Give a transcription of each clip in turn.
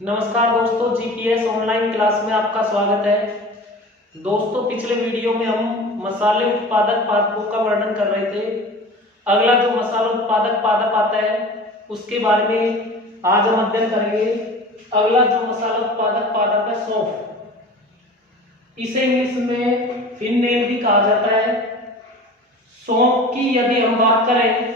नमस्कार दोस्तों, GPS online class में आपका स्वागत है। दोस्तों, पिछले वीडियो में हम मसाले उत्पादक पादपों का वर्णन कर रहे थे। अगला जो मसाला उत्पादक पादप आता है उसके बारे में आज हम अध्ययन करेंगे। अगला जो मसाला उत्पादक पादप है सौंफ। इसे इंग्लिश में फिननेल भी कहा जाता है। सौंफ की यदि हम बात करें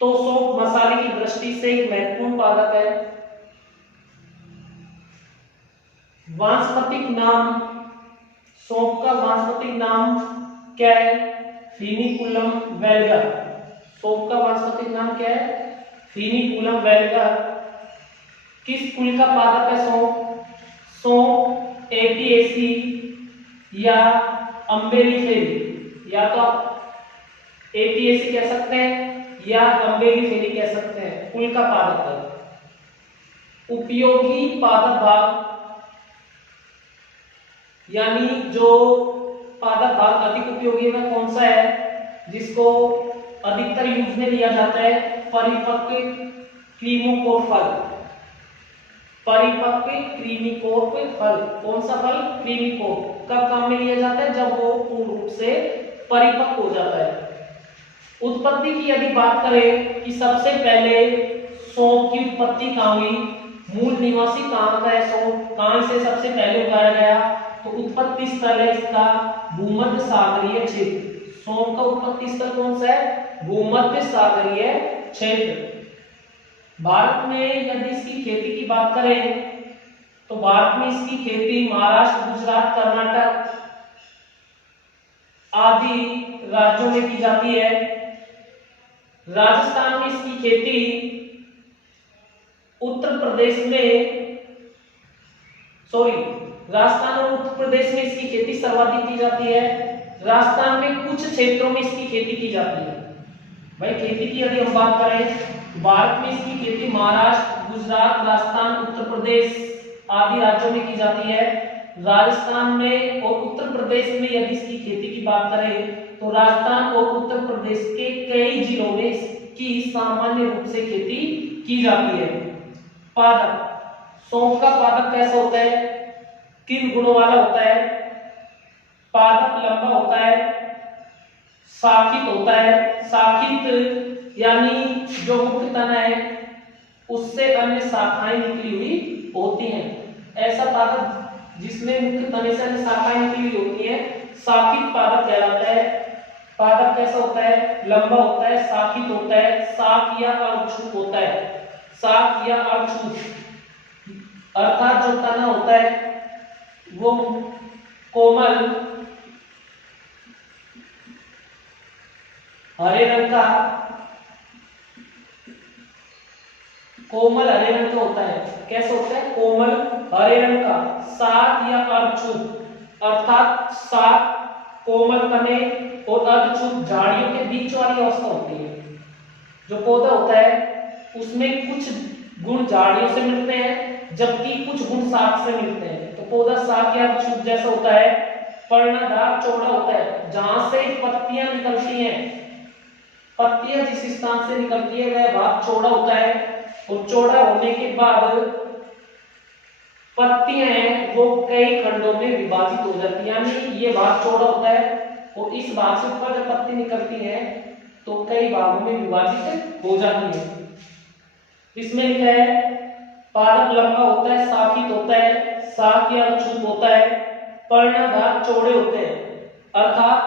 तो सौंफ मसाले की दृष्टि से एक महत्वपूर्ण पादप है। वानस्पतिक नाम, सौंफ का वानस्पतिक नाम क्या है? फिनिकुलम वैल्गर। सौंफ का वानस्पतिक नाम क्या है? फिनिकुलम वैल्गर। किस कुल का पादप है सौंफ? सौंफ एपिएसी या अम्बेलिफेरी। या तो आप एपिएसी कह सकते हैं या अम्बेलिफेरी कह सकते हैं। कुल का पादप है। उपयोगी पादप भाग, यानी जो पादप भाग अधिक उपयोगी में कौन सा है जिसको अधिकतर यूज में लिया जाता है? परिपक्व क्रीमोकोर फल। परिपक्व क्रीमिकोर फल। कौन सा फल? क्रीमिकोर। कब काम में लिया जाता है? जब वो पूर्ण रूप से परिपक्व हो जाता है। उत्पत्ति की यदि बात करें कि सबसे पहले सौंफ की उत्पत्ति कहाँ हुई, मूल निवासी कहाँ का है सौंफ, कहाँ से सबसे पहले उगाया गया, तो उत्पत्ति स्थल है इसका भूमध्य सागरीय क्षेत्र। सौंफ का उत्पत्ति स्थल कौन सा है? भूमध्य सागरीय क्षेत्र। भारत में यदि इसकी खेती की बात करें तो भारत में इसकी खेती महाराष्ट्र, गुजरात, कर्नाटक आदि राज्यों में की जाती है। राजस्थान में इसकी खेती, उत्तर प्रदेश में राजस्थान और उत्तर प्रदेश में इसकी खेती सर्वाधिक की जाती है। राजस्थान में कुछ क्षेत्रों में इसकी खेती की जाती है। भाई खेती की यदि हम बात करें, भारत में इसकी खेती महाराष्ट्र, गुजरात, राजस्थान, उत्तर प्रदेश आदि राज्यों में की जाती है। राजस्थान में और उत्तर प्रदेश में यदि इसकी खेती की बात करें तो राजस्थान और उत्तर प्रदेश के कई जिलों में इसकी सामान्य रूप से खेती की जाती है। पादप, सौंफ का पादप कैसा होता है? किन गुणों वाला होता है? पादप लंबा होता है, शाखित होता है। शाखित यानी जो मुख्य तना है उससे अन्य शाखाएं निकली हुई होती हैं। ऐसा पादप जिसमें मुख्य तने से अन्य शाखाएं निकली हुई होती हैं शाखित पादप कहलाता है। पादप कैसा होता है? लंबा होता है, शाखित होता है, शाख या अर्धछूत होता है। शाख या अर्धछूत अर्थात जो तना होता है वो कोमल हरे रंग का, कोमल हरे रंग का होता है। कैसे होता है? कोमल हरे रंग का। शाख या अर्धछूत अर्थात शाख कोमल तने और अर्धछूत झाड़ियों के बीच वाली अवस्था होती है। जो पौधा होता है उसमें कुछ गुण झाड़ियों से मिलते हैं जबकि कुछ गुण शाख से मिलते हैं। तो पौधा शाख या अर्धछूत जैसा होता है। पर्णधार चौड़ा होता है, जहां से पत्तियां निकलती हैं, पत्तियां जिस स्थान से निकलती है वह भाग चौड़ा होता है और चौड़ा होने के बाद पत्तियां हैं वो कई खंडों में विभाजित हो जाती है। यानी ये भाग चौड़ा होता है और इस भाग से ऊपर जब पत्ती निकलती है तो कई भागों में विभाजित हो जाती है। इसमें लिखा है पादप लंबा होता है, शाखित होता है, शाख या अर्धछूत होता है, पर्णधार चौड़े होते हैं अर्थात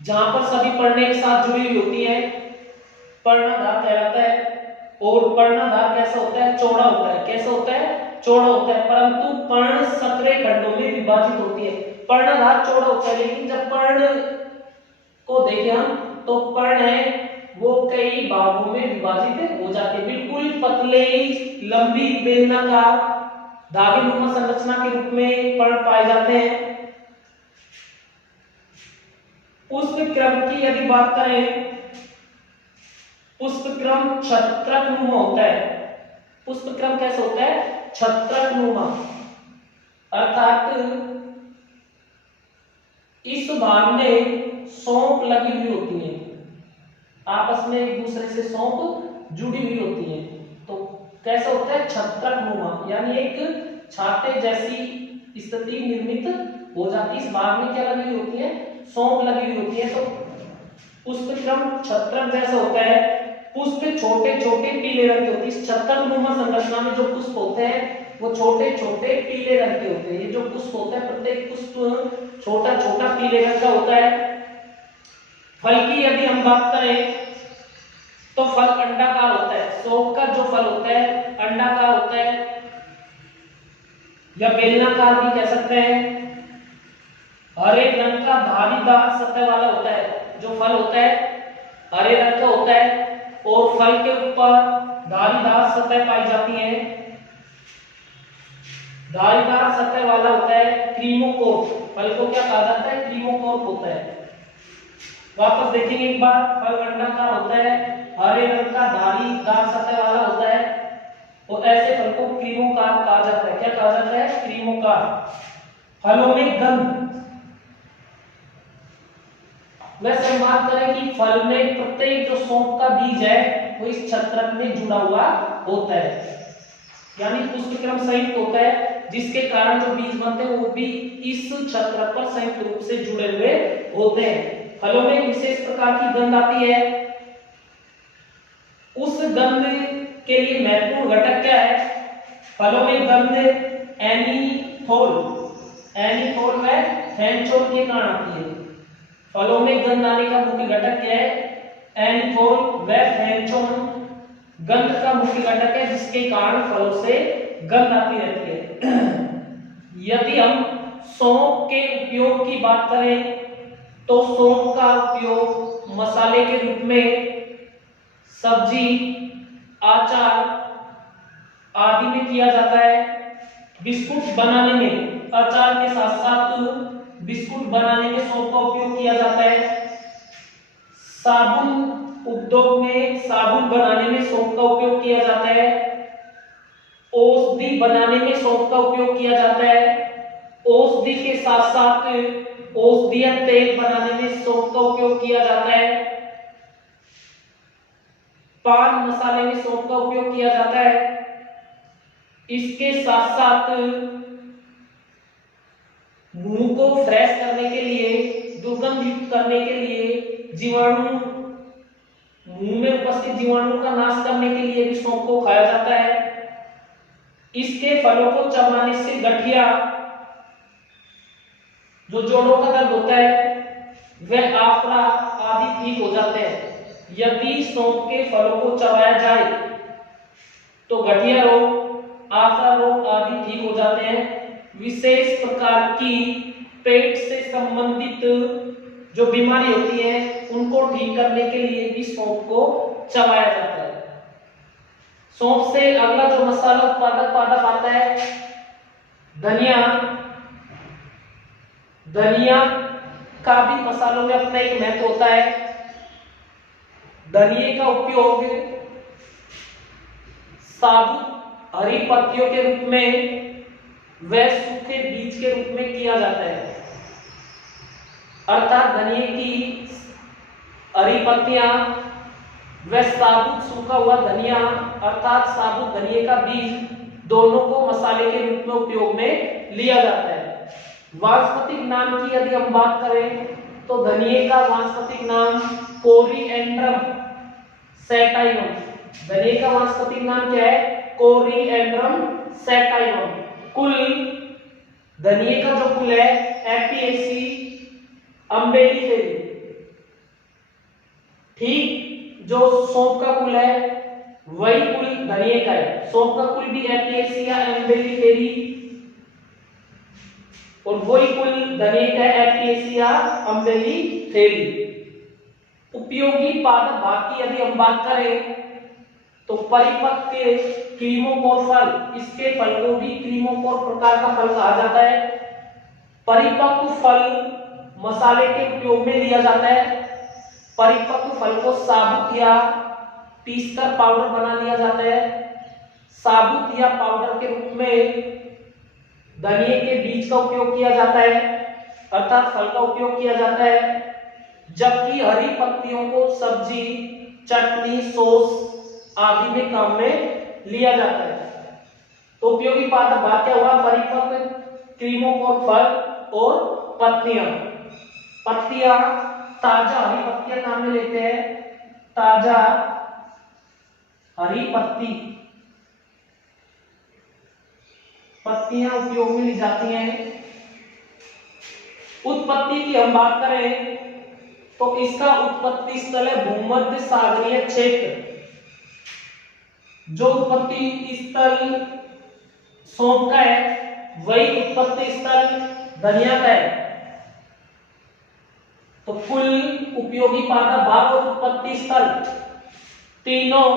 जहां पर सभी पर्णें एक साथ जुड़ी हुई होती हैं पर्णधार कहलाता है। और पर्णधार कैसा होता है? चौड़ा होता है। कैसा होता है? चौड़ा होता है, परंतु पर्ण संकरे खंडों में विभाजित होती है। पर्णधार चौड़ा होता है लेकिन जब पर्ण को देखें हम तो पर्ण है वो कई भागों में विभाजित हो जाते हैं। बिल्कुल पतले लंबी बेलनाकार धागेनुमा संरचना के रूप में पर्ण पाए जाते हैं। पुष्प क्रम की यदि बात करें, पुष्प क्रम छत्रकनुमा होता है। पुष्प क्रम कैसा होता है? छत्रकनुमा अर्थात इस भाग में सौंफ लगी हुई होती है, आपस में एक दूसरे से सौंफ जुड़ी हुई होती है। तो कैसा होता है, छत्रकनुमा, यानी एक छाते जैसी स्थिति निर्मित हो जाती है। इस भाग में क्या लगी हुई होती है, सौंफ लगी हुई होती है। तो पुष्पक्रम छत्रक जैसा होता है, पुष्प छोटे छोटे पीले रंग के होते हैं। इस छत्रकनुमा संरचना में जो पुष्प होते हैं वो छोटे छोटे पीले रंग के होते हैं। ये जो पुष्प होता है, प्रत्येक पुष्प छोटा छोटा पीले रंग का होता है। फल की यदि हम बात करें तो फल अंडाकार होता है। सौंफ का जो फल होता है अंडाकार होता है या बेलनाकार भी कह सकते हैं। हरे रंग का धारीदार सतह वाला होता है। जो फल होता है हरे रंग का होता है और फल के ऊपर धारीदार सतह पाई जाती है। धारीदार सतह वाला होता है क्रीमोकोर्प। फल को क्या कहा जाता है, क्रीमोकोर्प होता है। वापस देखेंगे एक बार, फल अंडाकार होता है, हरे रंग का धारीदार सतह वाला होता है और ऐसे फल को क्रीमोकार कहा जाता है। क्या कहा जाता है, क्रीमोकार। फलों में गंध, वैसे हम बात करें कि फल में प्रत्येक जो सौंफ का बीज है वो इस छत्रक में जुड़ा हुआ होता है, यानी पुष्पक्रम संयुक्त होता है, जिसके कारण जो बीज बनते हैं वो भी इस छत्रक पर संयुक्त रूप से जुड़े हुए होते हैं। फलों में विशेष प्रकार की गंध आती है। उस गंध के लिए महत्वपूर्ण घटक क्या है, फलों में गंध एनीथोल व फेनचोल के कारण आती है। फलों में गंध आने का मुख्य घटक क्या है, एनीथोल व फेनचोल गंध का मुख्य घटक है, जिसके कारण फलों से गंध आती रहती है। यदि हम सौंफ के उपयोग की बात करें तो सौंफ का उपयोग मसाले के रूप में, सब्जी, अचार आदि में किया जाता है। बिस्कुट बनाने में, अचार के साथ साथ बिस्कुट बनाने में सौंफ का उपयोग किया जाता है। साबुन उद्योग में साबुन बनाने में सौंफ का उपयोग किया जाता है। औषधि बनाने में सौंफ का उपयोग किया जाता है। औषधि के साथ साथ औषधीय तेल बनाने में सौंफ का उपयोग किया जाता है। पान मसाले में सौंफ का उपयोग किया जाता है। इसके साथ साथ मुंह को फ्रेश करने के लिए, दुर्गंध युक्त करने के लिए, जीवाणु मुंह में उपस्थित जीवाणु का नाश करने के लिए भी सौंफ को खाया जाता है। इसके फलों को चबाने से गठिया, जो जोड़ों का दर्द होता है, वह आफरा आदि ठीक हो जाते हैं। यदि सौंफ के फलों को चबाया जाए तो गठिया रोग, आफरा रोग आदि ठीक हो जाते हैं। विशेष प्रकार की पेट से संबंधित जो बीमारी होती है उनको ठीक करने के लिए भी सौंफ को चबाया जाता है। सौंफ से अगला जो मसाला उत्पादक पादप आता है धनिया। धनिया का भी मसालों में अपना एक महत्व होता है। धनिये का उपयोग साबुत हरी पत्तियों के रूप में व सूखे बीज के रूप में किया जाता है। अर्थात धनिये की हरी पत्तियां व साबुत सूखा हुआ धनिया अर्थात साबुत धनिये का बीज, दोनों को मसाले के रूप में उपयोग में लिया जाता है। वानस्पतिक नाम की यदि हम बात करें तो धनिये का वानस्पतिक नाम कोरिएंड्रम सैटाइवम। धनिये का वानस्पतिक नाम क्या है, कोरिएंड्रम सैटाइवम। कुल धनिये का जो कुल है एपिएसी अम्बेलिफेरी। ठीक जो सौंफ का कुल है वही कुल धनिये का है। सौंफ का कुल भी एपिएसी या अम्बेलिफेरी और वही कुल धनिये का एपिएसी या अम्बेलिफेरी। उपयोगी पादप भाग की यदि हम बात करें तो परिपक्व क्रीमोकोर फल, इसके फल को भी क्रीमोकोर प्रकार का फल कहा जाता है। परिपक्व फल मसाले के उपयोग में लिया जाता है। परिपक्व फल को साबुत या पीसकर पाउडर बना लिया जाता है। साबुत या पाउडर के रूप में धनिये के बीज का उपयोग किया जाता है, अर्थात फल का उपयोग किया जाता है। जबकि हरी पत्तियों को सब्जी, चटनी, सॉस आदि में काम में लिया जाता है। तो उपयोगी पादप भाग क्या हुआ, परिपक्व क्रीमोफोर फल और पत्तियां। पत्तियां ताजा हरी पत्तियां काम में लेते हैं, ताजा हरी पत्तियां उपयोग में ली जाती हैं। उत्पत्ति की हम बात करें तो इसका उत्पत्ति स्थल है भूमध्य सागरीय क्षेत्र। जो उत्पत्ति स्थल सौंफ का है वही उत्पत्ति स्थल धनिया का है। तो कुल उपयोगी पादप भाग और उत्पत्ति स्थल तीनों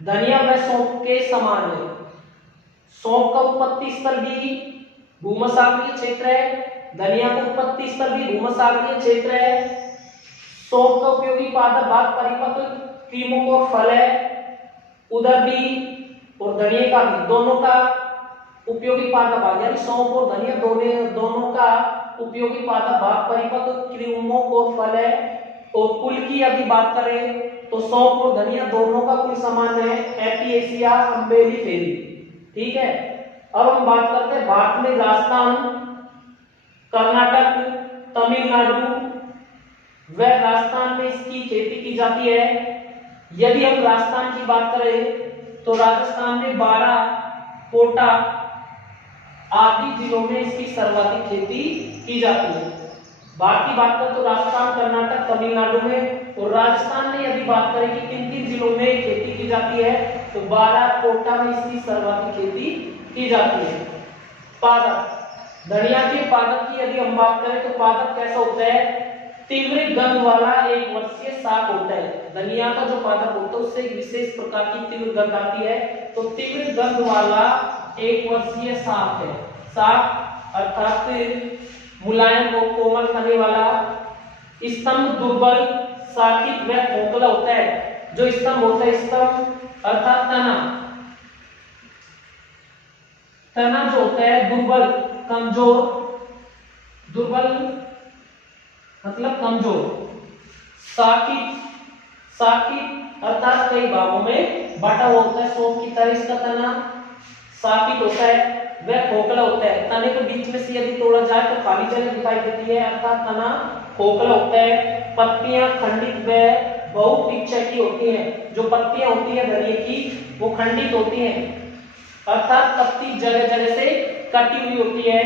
धनिया व सौंफ के समान है। सौंफ का उत्पत्ति स्थल भी भूमध्यसागरीय क्षेत्र है, धनिया का उत्पत्ति स्थल भी भूमध्यसागरीय क्षेत्र है। सौंफ का उपयोगी पादप भाग परिपक्व क्रीमोफोर फल है, उधर भी और धनिया का भी, दोनों का उपयोगी पादप भाग यानी सौंफ और धनिया दोनों का उपयोगी पादप भाग परिपक्व क्रीमोफोर फल है। और कुल की यदि बात करें तो सौंफ और धनिया दोनों का कुल समान है, एपिएसिया अम्बेलिफेरी। ठीक है, अब हम बात करते हैं भारत में राजस्थान, कर्नाटक, तमिलनाडु व राजस्थान में इसकी खेती की जाती है। यदि हम राजस्थान की बात करें तो राजस्थान में 12, कोटा आदि जिलों में इसकी सर्वाधिक खेती की जाती है। भारत की बात करें तो राजस्थान, कर्नाटक, तमिलनाडु में, और राजस्थान में यदि बात करें कि किन किन जिलों में खेती की जाती है तो 12, कोटा में इसकी सर्वाधिक खेती की जाती है। पादप, धनिया के पादप की यदि हम बात करें तो पादप कैसा होता है, तीव्र गंध वाला एक वर्षीय शाक होता है। धनिया का जो पादप होता है उससे एक विशेष प्रकार की तीव्र गंध आती है। तो तीव्र गंध वाला एक वर्षीय शाक है। शाक अर्थात मुलायम और कोमल तने वाला, स्तंभ दुर्बल, शाखित व खोखला होता है। जो स्तंभ होता है, स्तंभ अर्थात तना जो होता है दुर्बल, कमजोर, दुर्बल मतलब कमजोर, शाखित अर्थात कई भागों में बटा हुआ होता है। सौंफ की तरह इसका तना शाखित होता है, वह खोखला होता है। तने को बीच में से यदि तोड़ा जाए तो खाली जगह दिखाई देती है, अर्थात तना खोखला होता है। पत्तियां खंडित व बहुपिच्छा की होती हैं। जो पत्तियां होती है धनिया की वो खंडित होती हैं, अर्थात पत्ती जगह जगह से कटी हुई होती है,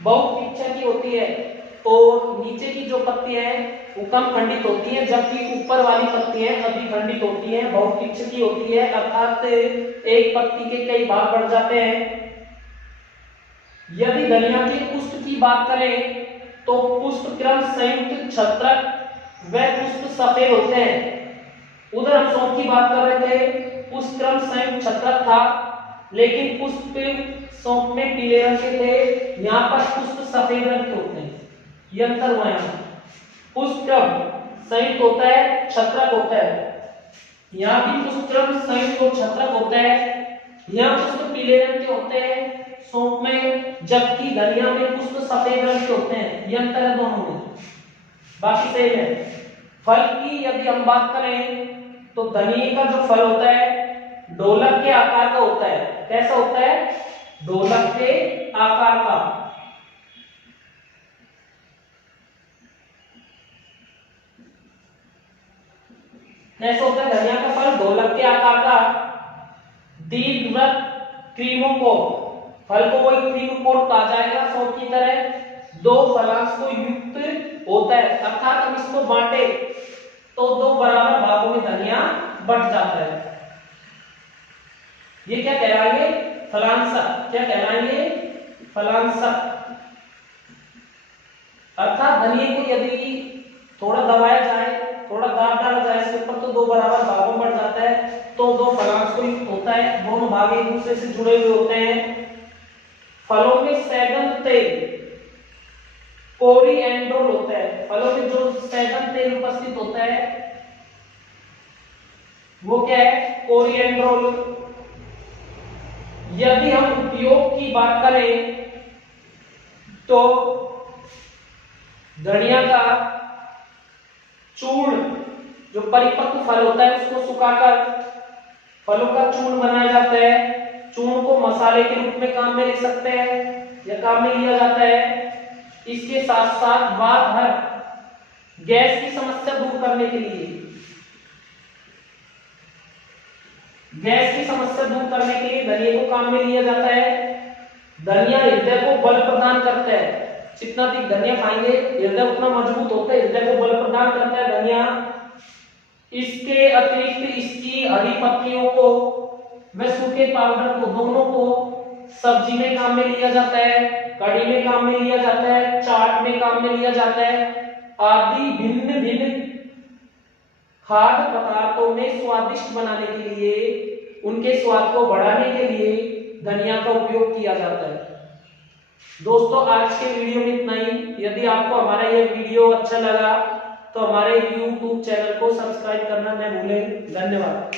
बहुपिच्छा की होती है। और नीचे की जो पत्तियां हैं वो कम खंडित होती हैं, जबकि ऊपर वाली पत्तियां अधिक खंडित होती हैं, बहुपिच्छ की होती है, अर्थात एक पत्ती के कई भाग बढ़ जाते हैं। यदि धनिया के पुष्प की बात करें तो पुष्प क्रम संयुक्त छत्रक व पुष्प सफेद होते हैं। उधर हम सौंफ की बात कर रहे थे, पुष्प क्रम संयुक्त छत्रक था, लेकिन पुष्प सौंफ में पीले रंग के थे, यहाँ पर पुष्प सफेद रंग के होते हैं। ये अंतर हुआ यहाँ। पुष्पक्रम संयुक्त होता है, छत्रक होता है। यहाँ भी पुष्पक्रम संयुक्त और छत्रक होता है। यहाँ पुष्प पीले रंग के होते हैं सौंफ में, जबकि धनिया में पुष्प सफेद रंग के होते हैं। ये अंतर है दोनों में, बाकी सेम है। फल की यदि हम बात करें तो धनिया का जो फल होता है ढोलक के आकार का होता है। कैसा होता है, ढोलक के आकार का। कैसा होता है धनिया का फल, ढोलक के आकार का, दीर्घवृत्त क्रीमोफोर। फल को वही क्रीमोफोर कहा जाएगा सौंफ की तरह। 2 फलांश को युक्त होता है, अर्थात हम इसको बांटे तो 2 बराबर भागों में धनिया बट जाता है। ये क्या कहलाएंगे, फलांशक। क्या कहलाएंगे, फलांशक। अर्थात धनिया को यदि थोड़ा दबाया जाए, थोड़ा दाब डाला जाए इसके ऊपर तो 2 बराबर भागों में बढ़ जाता है, तो 2 फलांश को युक्त होता है। दोनों भाग एक दूसरे से जुड़े हुए होते हैं। फलों में सैगंध तेल कोरिएंड्रोल होता है। फलों में जो सैगंध तेल उपस्थित होता है वो क्या है, कोरिएंड्रोल। यदि हम उपयोग की बात करें तो धनिया का चूर्ण जो परिपक्व फल होता है उसको सुखाकर फलों का चूर्ण बनाया जाता है, चूर्ण को मसाले के रूप में काम में ले सकते हैं या काम में लिया जाता है। इसके साथ साथ बात भर गैस की समस्या दूर करने के लिए, गैस की समस्या दूर करने के लिए धनिया को काम में लिया जाता है। धनिया हृदय को बल प्रदान करता है, जितना अधिक धनिया खाएंगे हृदय उतना मजबूत होता है, हृदय को बल प्रदान करता है धनिया। इसके अतिरिक्त इसकी हरी पत्तियों को व सूखे पाउडर को दोनों को सब्जी में काम में लिया जाता है, कढ़ी में काम में लिया जाता है, चाट में काम में लिया जाता है आदि भिन्न भिन्न खाद्य पदार्थों में स्वादिष्ट बनाने के लिए, उनके स्वाद को बढ़ाने के लिए धनिया का उपयोग किया जाता है। दोस्तों आज के वीडियो में इतना ही। यदि आपको हमारा यह वीडियो अच्छा लगा तो हमारे YouTube चैनल को सब्सक्राइब करना न भूलें। धन्यवाद।